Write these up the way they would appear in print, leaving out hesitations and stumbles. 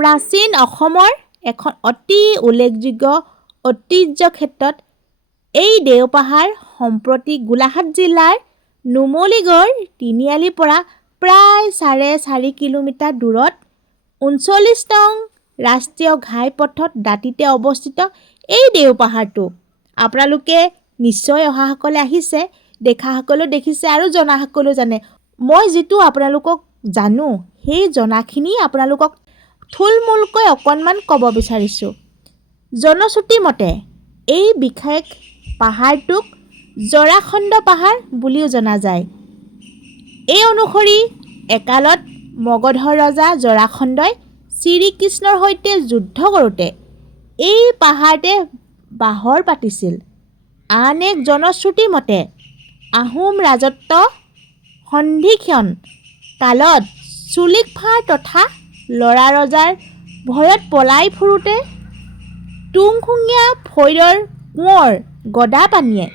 প্ৰাচীন অসমৰ এখন অতি উল্লেখযোগ্য ঐতিহ্য ক্ষেত্ৰত এই দেওপাহাৰ সম্প্ৰতি গোলাঘাট জিলাৰ নুমলীগড় তিনিআলিৰ পৰা প্ৰায় 4.5 কিলোমিটাৰ দূৰত 39 নং ৰাষ্ট্ৰীয় ঘাইপথত দাঁতিতে অৱস্থিত এই দেওপাহাৰটো। আপোনালোকে নিশ্চয় অহাসকলে আহিছে, দেখাসকলেও দেখিছে আৰু জনাসকলেও জানে। মই যিটো আপোনালোকক জানো সেই জনাখিনি আপোনালোকক থুলমূলকৈ অকণমান ক'ব বিচাৰিছোঁ। জনশ্ৰুতি মতে এই বিশেষ পাহাৰটোক জৰাখণ্ড পাহাৰ বুলিও জনা যায়। এই অনুসৰি একালত মগধৰ ৰজা জৰাখণ্ডই শ্ৰীকৃষ্ণৰ সৈতে যুদ্ধ কৰোঁতে এই পাহাৰতে বাহৰ পাতিছিল। আন এক জনশ্ৰুতি মতে আহোম ৰাজত্ব সন্ধিক্ষণ কালত চুলিকফাৰ তথা লৰা ৰজাৰ ভয়ত পলাই ফুৰোতে তুংখুঙীয়া ফৈদৰ কোঁৱৰ গদাপাণিয়ে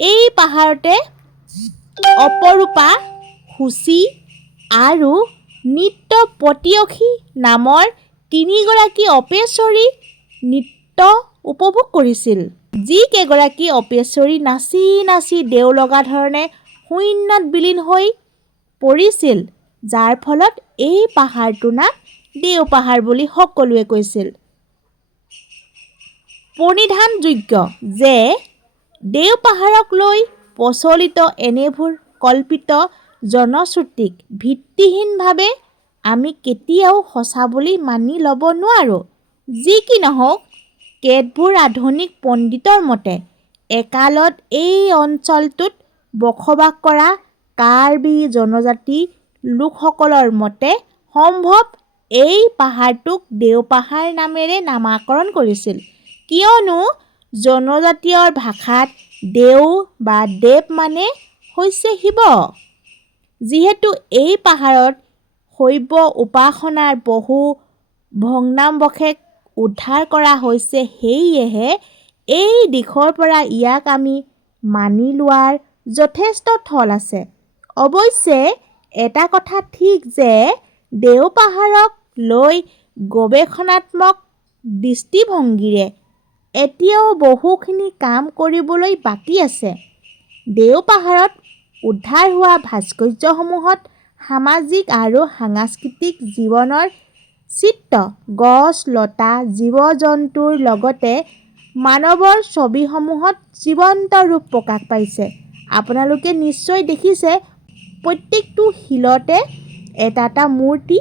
এই পাহাৰতে অপৰূপা, সূচী আৰু নিত্য পতিয়সী নামৰ 3গৰাকী অপেশ্বৰী নৃত্য উপভোগ কৰিছিল। যিকেইগৰাকী অপেশ্বৰী নাচি নাচি দেও লগা ধৰণে শূন্যত বিলীন হৈ পৰিছিল, যাৰ ফলত এই পাহাৰটোৰ নাম দেওপাহাৰ বুলি সকলোৱে কৈছিল। প্ৰণিধানযোগ্য যে দেওপাহাৰক লৈ প্ৰচলিত এনেবোৰ কল্পিত জনশ্ৰুতিক ভিত্তিহীনভাৱে আমি কেতিয়াও সঁচা বুলি মানি ল'ব নোৱাৰোঁ। যি কি নহওক, কেতবোৰ আধুনিক পণ্ডিতৰ মতে একালত এই অঞ্চলটোত বসবাস কৰা কাৰ্বি জনজাতিৰ লোকসকলৰ মতে সম্ভৱ এই পাহাৰটোক দেওপাহাৰ নামেৰে নামাকৰণ কৰিছিল, কিয়নো জনজাতীয় ভাষাত দেও বা দেৱ মানে হৈছে শিৱ। যিহেতু এই পাহাৰত শৈৱ উপাসনাৰ বহু ভগ্নাৱশেষ উদ্ধাৰ কৰা হৈছে, সেয়েহে এই দিশৰ পৰা ইয়াক আমি মানি লোৱাৰ যথেষ্ট থল আছে। অৱশ্যে এটা কথা ঠিক যে দেওপাহাৰক লৈ গৱেষণাত্মক দৃষ্টিভংগীৰে এতিয়াও বহুখিনি কাম কৰিবলৈ বাকী আছে। দেওপাহাৰত উদ্ধাৰ হোৱা ভাস্কৰ্যসমূহত সামাজিক আৰু সাংস্কৃতিক জীৱনৰ চিত্ৰ, গছ-লতা, জীৱ-জন্তুৰ লগতে মানৱৰ ছবিসমূহত জীৱন্ত ৰূপ প্ৰকাশ পাইছে। আপোনালোকে নিশ্চয় দেখিছে প্ৰত্যেকটো শিলতে এটা এটা মূৰ্তি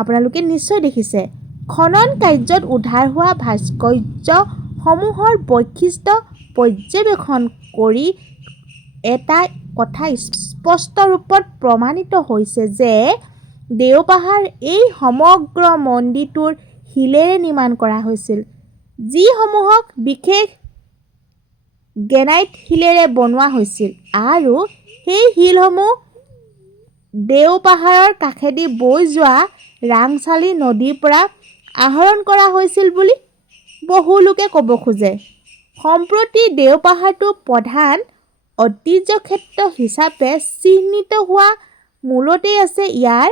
আপোনালোকে নিশ্চয় দেখিছে। খনন কাৰ্যত উদ্ধাৰ হোৱা ভাস্কৰ্যসমূহৰ বৈশিষ্ট্য পৰ্যবেক্ষণ কৰি এটা কথা স্পষ্ট ৰূপত প্ৰমাণিত হৈছে যে দেওপাহাৰ এই সমগ্ৰ মন্দিৰটোৰ শিলেৰে নিৰ্মাণ কৰা হৈছিল, যিসমূহক বিশেষ গ্ৰেনাইট শিলেৰে বনোৱা হৈছিল আৰু সেই শিলসমূহ দেওপাহাৰৰ কাষেদি বৈ যোৱা ৰাংচালি নদীৰ পৰা আহৰণ কৰা হৈছিল বুলি বহু লোকে ক'ব খোজে। সম্প্ৰতি দেওপাহাৰটো প্ৰধান ঐতিহ্যক্ষেত্ৰ হিচাপে চিহ্নিত হোৱা মূলতেই আছে ইয়াৰ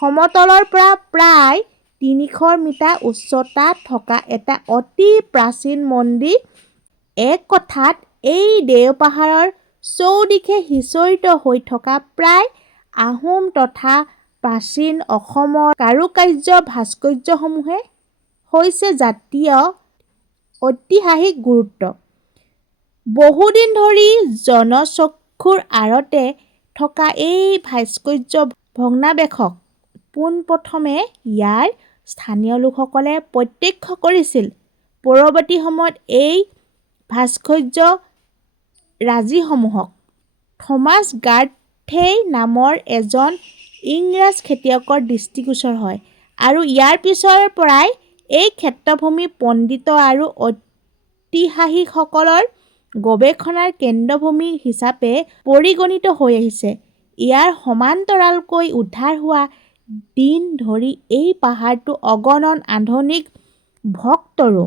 সমতলৰ পৰা প্ৰায় 300 মিটাৰ উচ্চতাত থকা এটা অতি প্ৰাচীন মন্দিৰ। এক কথাত এই দেওপাহাৰৰ চৌদিশে সিঁচৰিত হৈ থকা প্ৰায় আহোম তথা প্ৰাচীন অসমৰ কাৰুকাৰ্য ভাস্কৰ্যসমূহে হৈছে জাতীয় ঐতিহাসিক গুৰুত্ব। বহুদিন ধৰি জনচক্ষুৰ আড়তে থকা এই ভাস্কৰ্য ভগ্নাৱশেষ পোনপ্ৰথমে ইয়াৰ স্থানীয় লোকসকলে প্ৰত্যক্ষ কৰিছিল। পৰৱৰ্তী সময়ত এই ভাস্কৰ্যৰাজিসমূহক থমাছ গাৰ্থেই নামৰ এজন ইংৰাজ খেতিয়কৰ দৃষ্টিগোচৰ হয় আৰু ইয়াৰ পিছৰ পৰাই এই ক্ষেত্ৰভূমি পণ্ডিত আৰু ঐতিহাসিকসকলৰ গৱেষণাৰ কেন্দ্ৰভূমি হিচাপে পৰিগণিত হৈ আহিছে। ইয়াৰ সমান্তৰালকৈ উদ্ধাৰ হোৱা দিন ধৰি এই পাহাৰটো অগণন আধুনিক ভক্তৰো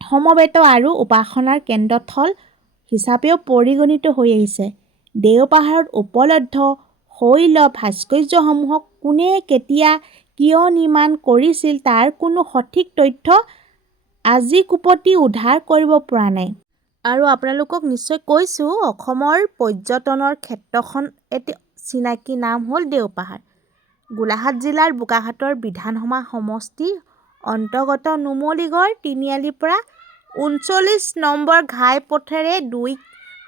সমবেত আৰু উপাসনাৰ কেন্দ্ৰস্থল হিচাপেও পৰিগণিত হৈ আহিছে। দেওপাহাৰত উপলব্ধ শৈল ভাস্কৰ্যসমূহক কোনে কেতিয়া কিয় নিৰ্মাণ কৰিছিল তাৰ কোনো সঠিক তথ্য আজি কোপতি উদ্ধাৰ কৰিব পৰা নাই। আৰু আপোনালোকক নিশ্চয় কৈছোঁ, অসমৰ পৰ্যটনৰ ক্ষেত্ৰখন এটি চিনাকি নাম হ'ল দেওপাহাৰ। গোলাঘাট জিলাৰ বোকাখাতৰ বিধানসভা সমষ্টিৰ অন্তৰ্গত নুমলীগড় তিনিআলিৰ পৰা ৩৯ নম্বৰ ঘাইপথেৰে ২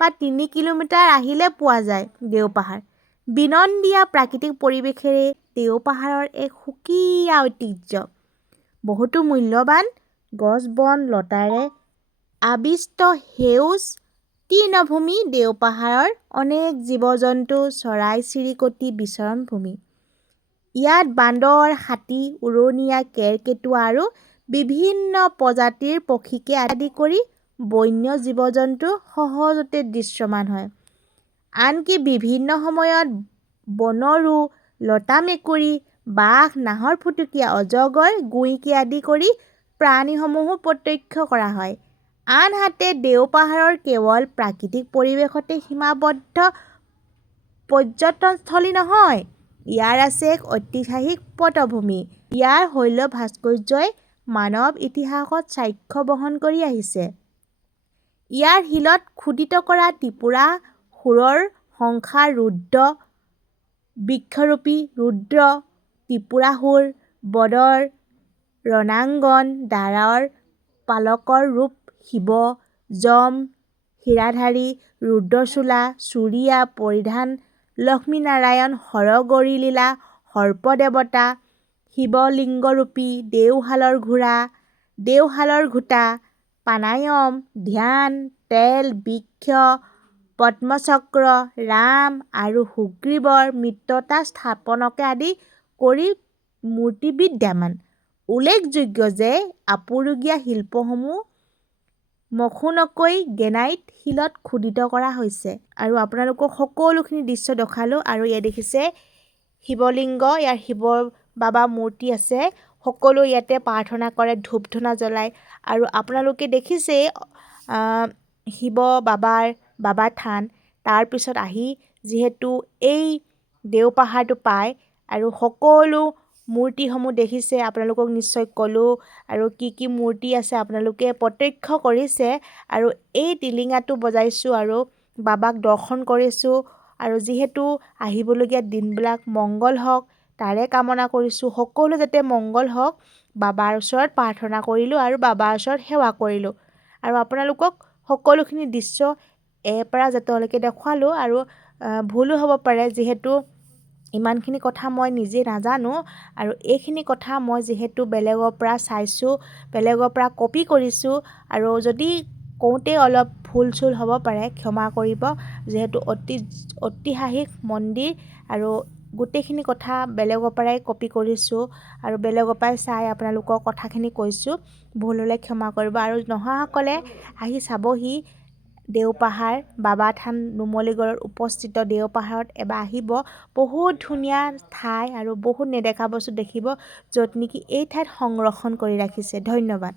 বা ৩ কিলোমিটাৰ আহিলে পোৱা যায় দেওপাহাৰ। বিনন্দীয়া প্ৰাকৃতিক পৰিৱেশেৰে দেওপাহাৰৰ এক সুকীয়া ঐতিহ্য। বহুতো মূল্যৱান গছ-বন লতাৰে আবৃষ্ট সেউজ তৃণভূমি দেওপাহাৰৰ অনেক জীৱ-জন্তু, চৰাই-চিৰিকটি বিচৰণ ভূমি। ইয়াত বান্দৰ, হাতী, উৰণীয়া কেৰ্কেটুৱা আৰু বিভিন্ন প্ৰজাতিৰ পক্ষীকে আদি কৰি বন্য জীৱ-জন্তু সহজতে দৃশ্যমান হয়। আনকি বিভিন্ন সময়ত বনৰৌ, লতা-মেকুৰী, বাঘ, নাহৰফুটুকী, অজগৰ, গুইকে আদি কৰি প্ৰাণীসমূহো প্ৰত্যক্ষ কৰা হয়। আনহাতে দেওপাহাৰ কেৱল প্ৰাকৃতিক পৰিৱেশতে সীমাবদ্ধ পৰ্যটনস্থলী নহয়, ইয়াৰ আছে এক ঐতিহাসিক পটভূমি। ইয়াৰ শৈল ভাস্কৰ্যই মানৱ ইতিহাসত সাক্ষ্য বহন কৰি আহিছে। ইয়াৰ শিলত খোদিত কৰা ত্ৰিপুৰা সুৰৰ সংসাৰ ৰুদ্ৰ, বৃক্ষৰূপী ৰুদ্ৰ, ত্ৰিপুৰাসুৰ, বদৰ, ৰণাংগন, দাৰৰ পালকৰ ৰূপ শিৱ, যম, ক্ষীৰাধাৰী, ৰুদ্ৰচূড়া, চুৰীয়া পৰিধান, লক্ষ্মীনাৰায়ণ, হৰগৌৰী লীলা, সৰ্পদেৱতা, শিৱলিংগৰূপী, দেওশালৰ ঘোঁৰা, দেওশালৰ ঘোঁটা, প্ৰাণায়াম, ধ্যান, তেল, বৃক্ষ, পদ্মচক্ৰ, ৰাম আৰু সুগ্ৰীৱৰ মিত্ৰতা স্থাপনকে আদি কৰি মূৰ্তি বিদ্যমান। উল্লেখযোগ্য যে আপুৰুগীয়া শিল্পসমূহ মসৃণকৈ গ্ৰেনাইট শিলত খোদিত কৰা হৈছে। আৰু আপোনালোকক সকলোখিনি দৃশ্য দেখালোঁ। আৰু ইয়াত দেখিছে শিৱলিংগ, ইয়াৰ শিৱ বাবা মূৰ্তি আছে। সকলো ইয়াতে প্ৰাৰ্থনা কৰে, ধূপ-ধূনা জ্বলায়। আৰু আপোনালোকে দেখিছেই শিৱ বাবাৰ থান। তাৰপিছত আহি যিহেতু এই দেওপাহাৰটো পায় আৰু সকলো মূৰ্তিসমূহ দেখিছে, আপোনালোকক নিশ্চয় ক'লোঁ। আৰু কি কি মূৰ্তি আছে আপোনালোকে প্ৰত্যক্ষ কৰিছে। আৰু এই টিলিঙাটো বজাইছোঁ আৰু বাবাক দৰ্শন কৰিছোঁ। আৰু যিহেতু আহিবলগীয়া দিনবিলাক মংগল হওক তাৰে কামনা কৰিছোঁ। সকলো যাতে মংগল হওক বাবাৰ ওচৰত প্ৰাৰ্থনা কৰিলোঁ আৰু বাবাৰ ওচৰত সেৱা কৰিলোঁ। আৰু আপোনালোকক সকলোখিনি দৃশ্য পৰা যতলৈকে দেখুৱালোঁ। আৰু ভুলো হ'ব পাৰে, যিহেতু ইমানখিনি কথা মই নিজে নাজানো। আৰু এইখিনি কথা মই যিহেতু বেলেগৰ পৰা চাইছোঁ, বেলেগৰ পৰা কপি কৰিছোঁ। আৰু যদি কওঁতে অলপ ভুল-চুল হ'ব পাৰে ক্ষমা কৰিব, যিহেতু ঐতিহাসিক মন্দিৰ আৰু গোটেইখিনি কথা বেলেগৰ পৰাই কপি কৰিছোঁ আৰু বেলেগৰ পৰাই চাই আপোনালোকৰ কথাখিনি কৈছোঁ। ভুল হ'লে ক্ষমা কৰিব। আৰু নহাসকলে আহি চাবহি দেওপাহাৰ বাবা থান নুমলীগড়ত উপস্থিত দেওপাহাৰত এবাৰ আহিব। বহুত ধুনীয়া ঠাই আৰু বহুত নেদেখা বস্তু দেখিব, য'ত নেকি এই ঠাইত সংৰক্ষণ কৰি ৰাখিছে। ধন্যবাদ।